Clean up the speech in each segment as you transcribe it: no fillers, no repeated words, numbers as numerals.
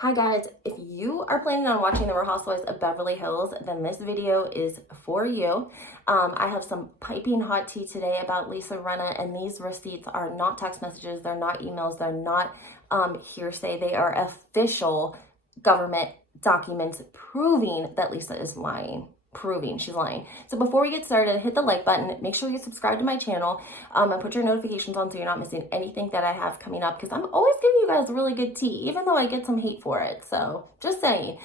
Hi guys, if you are planning on watching the Real Housewives of Beverly Hills, then this video is for you. I have some piping hot tea today about Lisa Rinna, and these receipts are not text messages, they're not emails, they're not hearsay, they are official government documents proving that Lisa is lying. Proving she's lying. So before we get started, hit the like button, make sure you subscribe to my channel, and put your notifications on so you're not missing anything that I have coming up, because I'm always giving you guys really good tea, even though I get some hate for it. So just saying.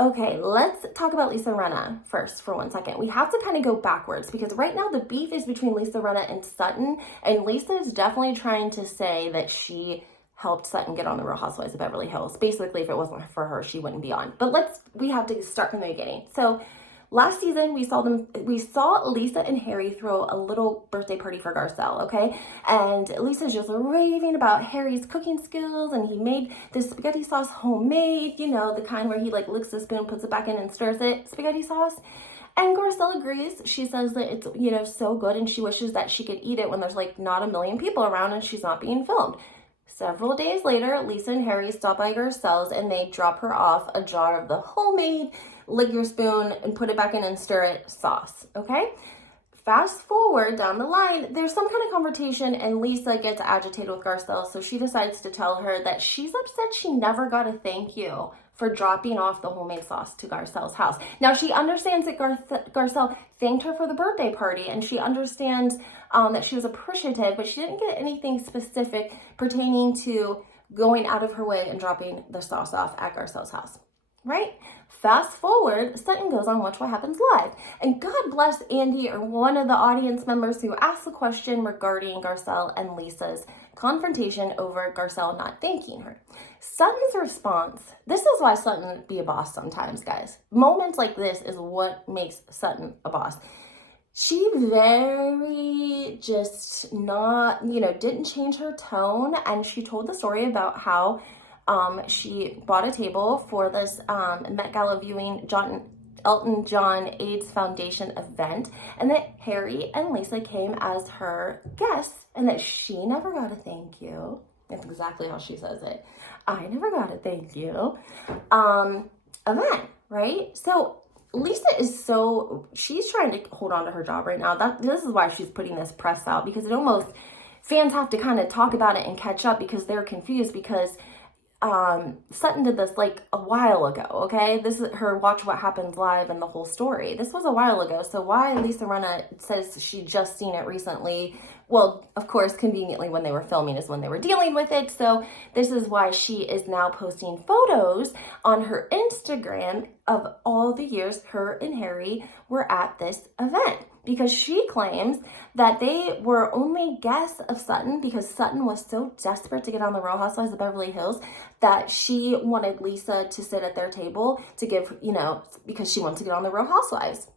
Okay, let's talk about Lisa Rinna first for 1 second. We have to kind of go backwards because right now the beef is between Lisa Rinna and Sutton, and Lisa is definitely trying to say that she helped Sutton get on the Real Housewives of Beverly Hills. Basically, if it wasn't for her, she wouldn't be on. But we have to start from the beginning. So last season, we saw Lisa and Harry throw a little birthday party for Garcelle, okay? And Lisa's just raving about Harry's cooking skills, and he made this spaghetti sauce homemade, you know, the kind where he like licks the spoon, puts it back in and stirs it, spaghetti sauce. And Garcelle agrees. She says that it's, you know, so good, and she wishes that she could eat it when there's like not a million people around and she's not being filmed. Several days later, Lisa and Harry stop by Garcelle's and they drop her off a jar of the homemade lick your spoon and put it back in and stir it sauce, okay? Fast forward down the line, there's some kind of confrontation and Lisa gets agitated with Garcelle, so she decides to tell her that she's upset she never got a thank you for dropping off the homemade sauce to Garcelle's house. Now, she understands that Garcelle thanked her for the birthday party, and she understands that she was appreciative, but she didn't get anything specific pertaining to going out of her way and dropping the sauce off at Garcelle's house, right? Fast forward, Sutton goes on Watch What Happens Live. And God bless Andy, or one of the audience members, who asked the question regarding Garcelle and Lisa's confrontation over Garcelle not thanking her. Sutton's response, this is why Sutton be a boss sometimes, guys. Moments like this is what makes Sutton a boss. She very just not, you know, didn't change her tone, and she told the story about how she bought a table for this Met Gala viewing Elton John AIDS Foundation event, and that Harry and Lisa came as her guests, and that she never got a thank you. That's exactly how she says it. I never got a thank you event, right? So Lisa is she's trying to hold on to her job right now. This is why she's putting this press out, because it almost, fans have to kind of talk about it and catch up because they're confused, because Sutton did this like a while ago, okay? This is her Watch What Happens Live and the whole story. This was a while ago, so why Lisa Rinna says she just seen it recently, well, of course, conveniently when they were filming is when they were dealing with it, so this is why she is now posting photos on her Instagram of all the years her and Harry were at this event, because she claims that they were only guests of Sutton because Sutton was so desperate to get on the Real Housewives of Beverly Hills that she wanted Lisa to sit at their table to give, you know, because she wanted to get on the Real Housewives.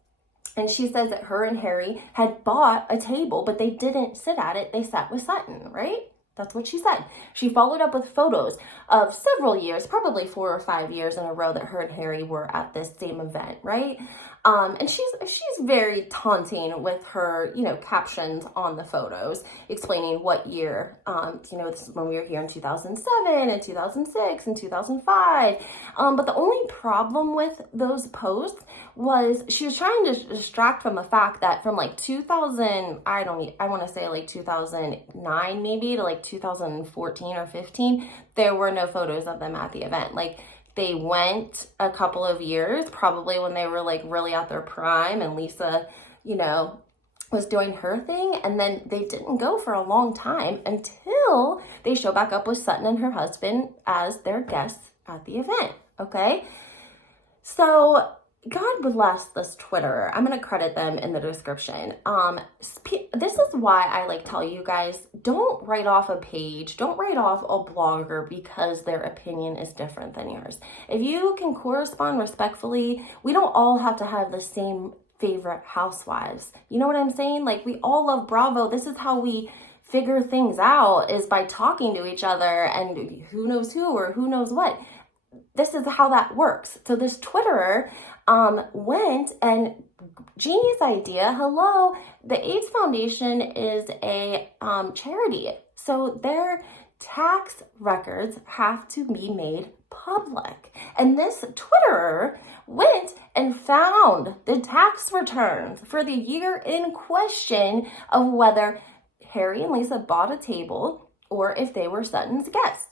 And she says that her and Harry had bought a table, but they didn't sit at it. They sat with Sutton, right? That's what she said. She followed up with photos of several years, probably 4 or 5 years in a row, that her and Harry were at this same event, right? And she's very taunting with her, you know, captions on the photos, explaining what year, you know, this is when we were here in 2007 and 2006 and 2005. But the only problem with those posts was she was trying to distract from the fact that from like 2000, I want to say like 2009 maybe to like 2014 or 15, there were no photos of them at the event. Like, they went a couple of years, probably when they were like really at their prime and Lisa, you know, was doing her thing. And then they didn't go for a long time until they show back up with Sutton and her husband as their guests at the event, okay? So God bless this Twitter. I'm going to credit them in the description. This is why I like tell you guys, don't write off a page, don't write off a blogger because their opinion is different than yours. If you can correspond respectfully, we don't all have to have the same favorite housewives. You know what I'm saying? Like, we all love Bravo. This is how we figure things out, is by talking to each other, and who knows who or who knows what. This is how that works. So this Twitterer went, and genius idea, hello, the AIDS Foundation is a charity. So they're tax records have to be made public. And this Twitterer went and found the tax returns for the year in question of whether Harry and Lisa bought a table or if they were Sutton's guests.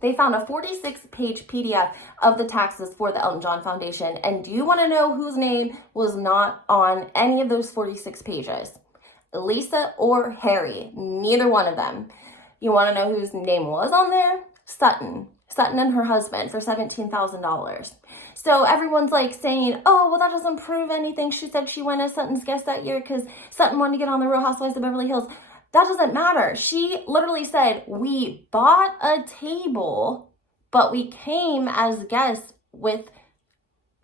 They found a 46-page PDF of the taxes for the Elton John Foundation. And do you want to know whose name was not on any of those 46 pages? Lisa or Harry? Neither one of them. You want to know whose name was on there? Sutton. Sutton and her husband for $17,000. So everyone's like saying, oh, well, that doesn't prove anything. She said she went as Sutton's guest that year because Sutton wanted to get on the Real Housewives of Beverly Hills. That doesn't matter. She literally said, we bought a table, but we came as guests with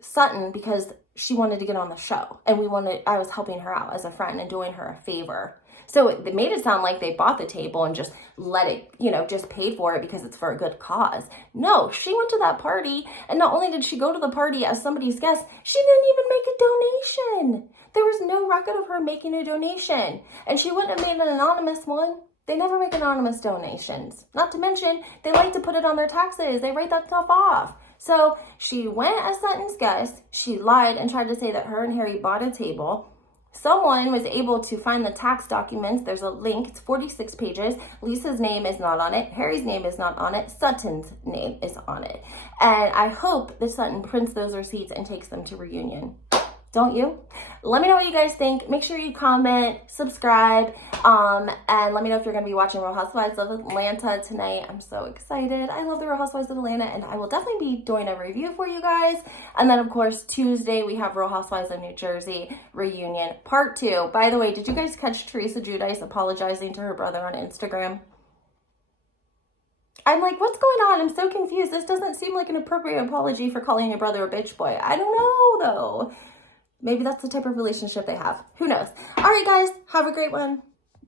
Sutton because she wanted to get on the show. And I was helping her out as a friend and doing her a favor. So it made it sound like they bought the table and just let it, just paid for it because it's for a good cause. No, she went to that party. And not only did she go to the party as somebody's guest, she didn't even make a donation. There was no record of her making a donation. And she wouldn't have made an anonymous one. They never make anonymous donations. Not to mention, they like to put it on their taxes. They write that stuff off. So she went as Sutton's guest. She lied and tried to say that her and Harry bought a table. Someone was able to find the tax documents. There's a link. It's 46 pages. Lisa's name is not on it. Harry's name is not on it. Sutton's name is on it. And I hope that Sutton prints those receipts and takes them to reunion. Don't you? Let me know what you guys think. Make sure you comment, subscribe, and let me know if you're going to be watching Real Housewives of Atlanta tonight. I'm so excited. I love the Real Housewives of Atlanta, and I will definitely be doing a review for you guys. And then, of course, Tuesday, we have Real Housewives of New Jersey reunion part 2. By the way, did you guys catch Teresa Giudice apologizing to her brother on Instagram? I'm like, what's going on? I'm so confused. This doesn't seem like an appropriate apology for calling your brother a bitch boy. I don't know, though. Maybe that's the type of relationship they have. Who knows? All right, guys, have a great one.